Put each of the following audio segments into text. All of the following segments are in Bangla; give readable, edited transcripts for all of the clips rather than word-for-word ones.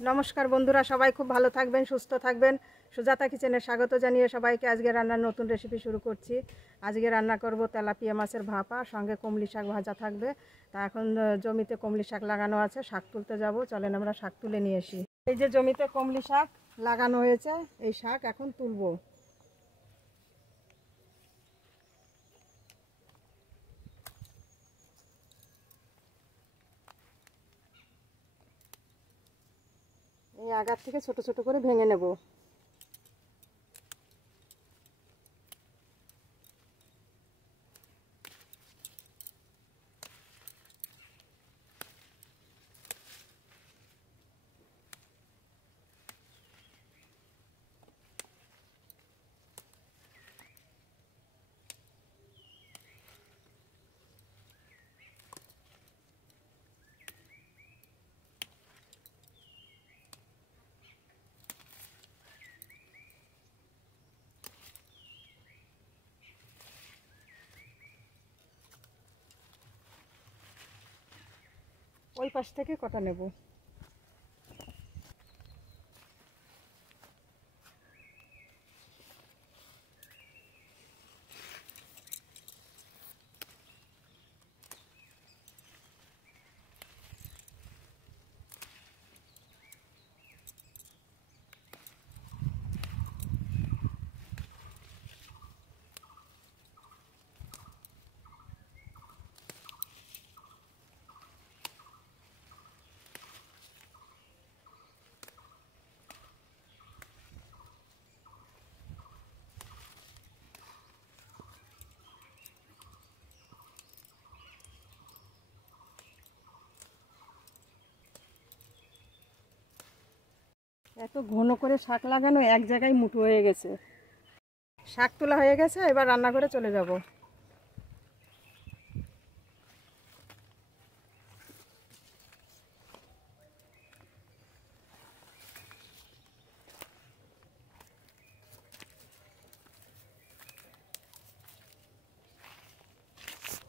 नमस्कार बंधुरा सबाई खूब भालो थाकबेन सुस्थ थाकबेन। सुजाता किचेने स्वागत जानिए सबाइके आजके रान्नार नतून रेसिपि शुरू करछि। आजके रान्ना करब तेलापिया माछेर भापा, संगे कमली शाक भाजा थाकबे। ता एखन जमिते कमली शाक लागानो आछे, शाक तुलते जाबो। चलेन आमरा शाक तुले निये आसि। এই যে জমিতে কমলি শাক লাগানো হয়েছে, এই শাক এখন তুলবো। এই আগার থেকে ছোট ছোট করে ভেঙে নেব। ওই পাশ থেকে কটা নেব। এত ঘন করে শাক লাগানো এক জায়গায় মুঠো হয়ে গেছে। শাক তোলা হয়ে গেছে, এবার রান্নাঘরে চলে যাব।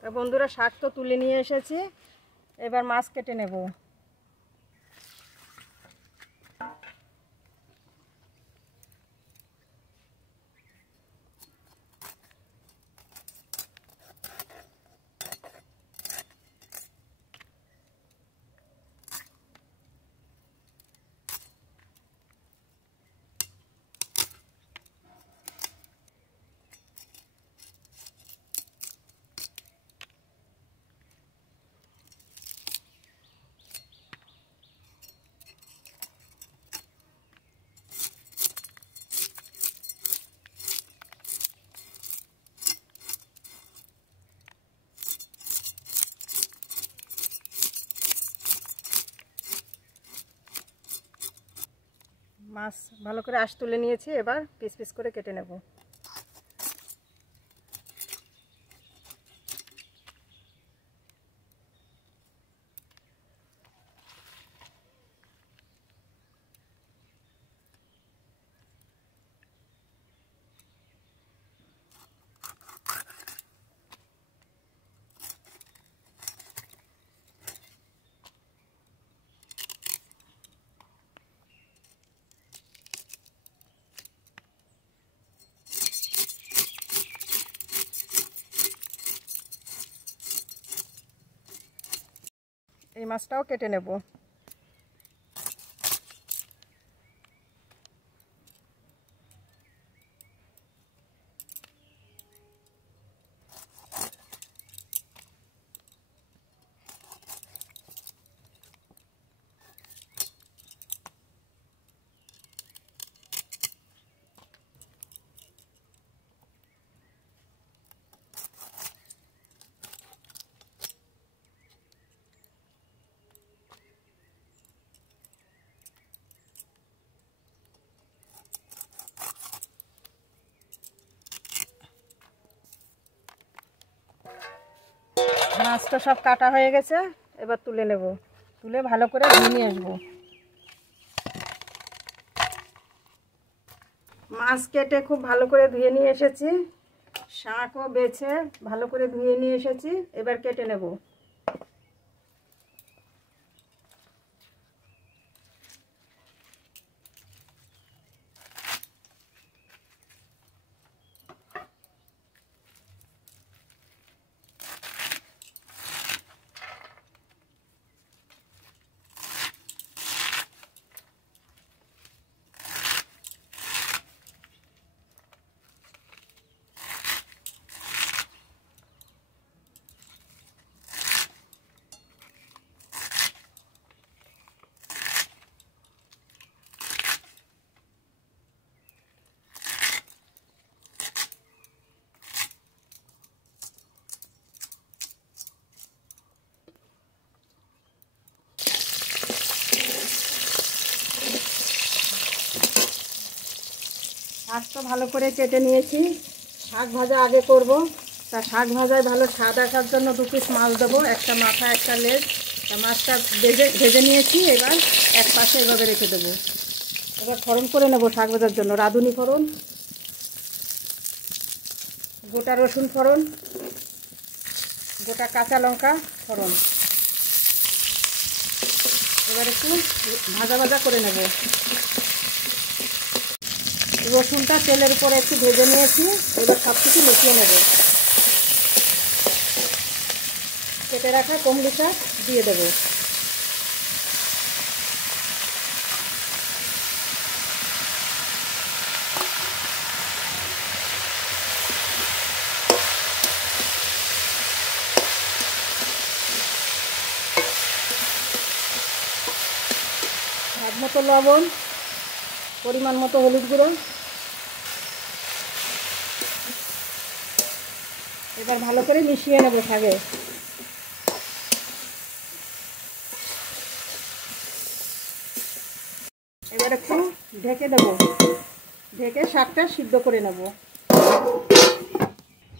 তা বন্ধুরা শাক তো তুলে নিয়ে এসেছি, এবার মাছ কেটে নেব। মাছ ভালো করে আঁশ তুলে নিয়েছি, এবার পিস পিস করে কেটে নেব। এই মাছটাও কেটে নেব। মাছটা সব কাটা হয়ে গেছে, এবার তুলে নেব। তুলে ভালো করে ধুয়ে নিয়ে আসবো। মাছ কেটে খুব ভালো করে ধুয়ে নিয়ে এসেছি, শাকও বেছে ভালো করে ধুয়ে নিয়ে এসেছি, এবার কেটে নেব। শাক তো ভালো করে কেটে নিয়েছি। শাক ভাজা আগে করব। তা শাক ভাজায় ভালো স্বাদ আসার জন্য 2 পিস মাছ দেবো, একটা মাথা একটা লেজ। তা মাছটা ভেজে নিয়েছি। এবার এক পাশে এভাবে রেখে দেবো। এবার ফোড়ন করে নেব শাক ভাজার জন্য। রাঁধুনি ফোড়ন, গোটা রসুন ফোড়ন, গোটা কাঁচা লঙ্কা ফোড়ন। এবার একটু ভাজা ভাজা করে নেব। রসুনটা তেলের উপরে একটু ভেজে নিয়েছি। এবার সব কিছু মিশিয়ে নেব। কেটে রাখা কুমড়ো শাক দিয়ে দেব। স্বাদ মতো লবণ, পরিমাণ মতো হলুদ গুঁড়ো। এবার ভালো করে মিশিয়ে নেব শাকে। এবার একটু ঢেকে দেব। ঢেকে শাকটা সিদ্ধ করে নেব।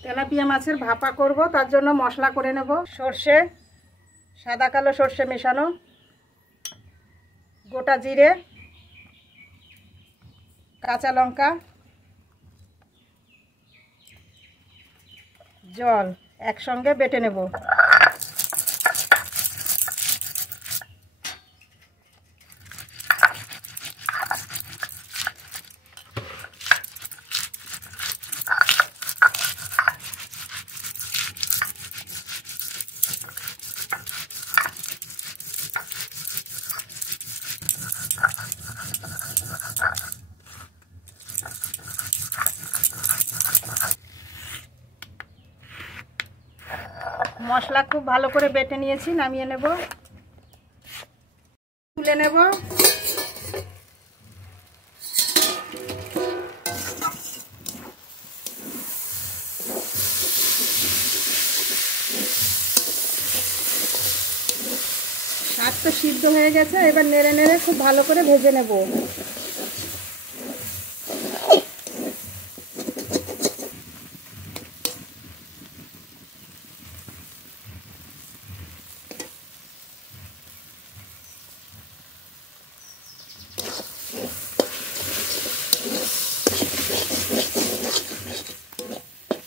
তেলাপিয়া মাছের ভাপা করব, তার জন্য মশলা করে নেব। সর্ষে, সাদা কালো সর্ষে মেশানো, গোটা জিরে, কাঁচা লঙ্কা, জল একসঙ্গে বেটে নেব। মশলা খুব ভালো করে বেটে নিয়েছি, নামিয়ে নেব। তুলে নেব। শাক তো সিদ্ধ হয়ে গেছে। এবার নেড়ে নেড়ে খুব ভালো করে ভেজে নেব।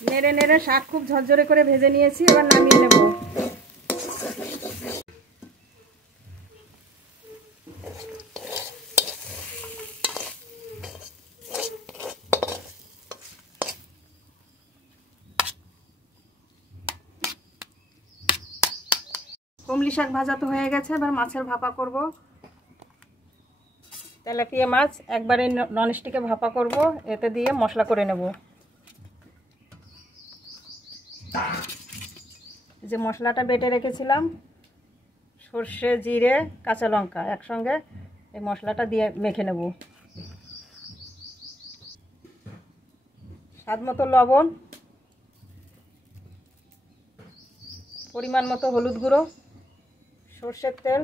নেড়ে নেড়ে শাক খুব ঝরঝরে করে ভেজে নিয়েছি। এবার নামিয়ে নেব। কুমড়ি শাক ভাজা তো হয়ে গেছে। এবার মাছের ভাপা করব। তেলাপিয়া মাছ একবারে ননস্টিকে ভাপা করব। এতে দিয়ে মশলা করে নেব। যে মশলাটা বেটে রেখেছিলাম, সর্ষে, জিরে, কাঁচা লঙ্কা একসঙ্গে এই মশলাটা দিয়ে মেখে নেব। স্বাদ মতো লবণ, পরিমাণ মতো হলুদ গুঁড়ো, সর্ষের তেল,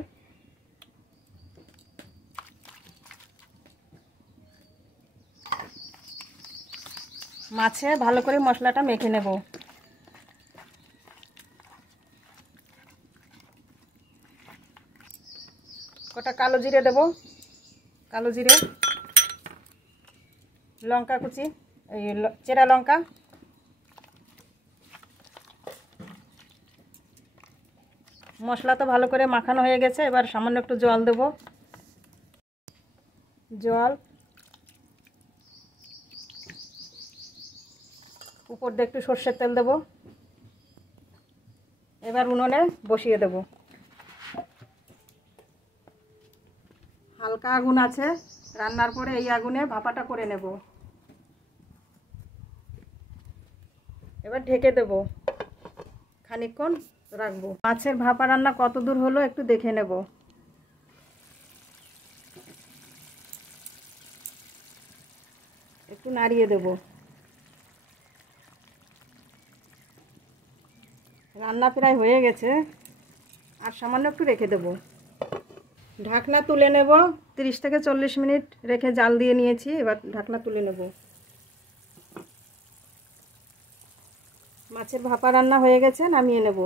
মাছে ভালো করে মশলাটা মেখে নেব। কটা কালো জিরে দেব, কালো জিরে, লঙ্কা কুচি, এই চেরা লঙ্কা, মশলা তো ভালো করে মাখানো হয়ে গেছে। এবার সামান্য একটু জল দেব। জল, উপর দিয়ে একটু সর্ষের তেল দেব। এবার উনুনে বসিয়ে দেব। হালকা আগুন আছে। রান্নার পরে এই আগুনে ভাপাটা করে নেব। এবার ঢেকে দেব, খানিকক্ষণ রাখবো। মাছের ভাপা রান্না কত দূর হলো একটু দেখে নেব। একটু নাড়িয়ে দেব। রান্না প্রায় হয়ে গেছে, আর সামান্য একটু রেখে দেব। ঢাকনা তুলে নেব। 30 থেকে 40 মিনিট রেখে জাল দিয়ে নিয়েছি। এবার ঢাকনা তুলে নেব। মাছের ভাপা রান্না হয়ে গেছে, নামিয়ে নেব।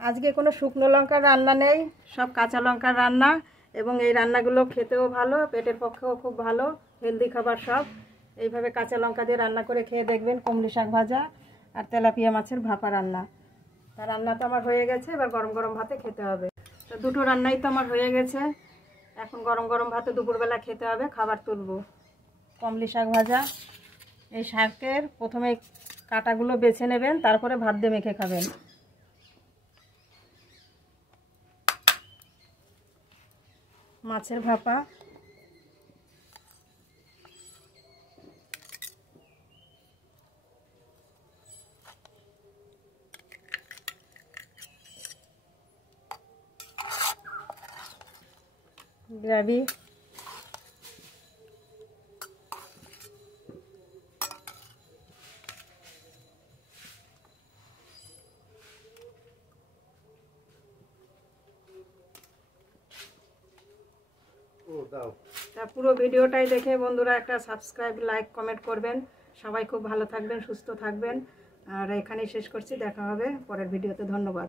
আজকে কোনো শুকনো লঙ্কার রান্না নেই, সব কাঁচা লঙ্কার রান্না, এবং এই রান্নাগুলো খেতেও ভালো, পেটের পক্ষেও খুব ভালো, হেলদি খাবার সব। এইভাবে কাঁচা লঙ্কা দিয়ে রান্না করে খেয়ে দেখবেন, কমলি শাক ভাজা আর তেলাপিয়া মাছের ভাপা রান্না। তা রান্না তো আমার হয়ে গেছে, এবার গরম গরম ভাতে খেতে হবে। তো দুটো রান্নাই তো আমার হয়ে গেছে, এখন গরম গরম ভাতে দুপুরবেলা খেতে হবে, খাবার তুলব। কমলি শাক ভাজা, এই শাকের প্রথমে কাঁটাগুলো বেছে নেবেন, তারপরে ভাত দিয়ে মেখে খাবেন। মাছের ভাপা, গ্রেভি, তা পুরো ভিডিওটাই দেখে বন্ধুরা একটা সাবস্ক্রাইব, লাইক, কমেন্ট করবেন। সবাই খুব ভালো থাকবেন, সুস্থ থাকবেন। আর এখানেই শেষ করছি, দেখা হবে পরের ভিডিওতে। ধন্যবাদ।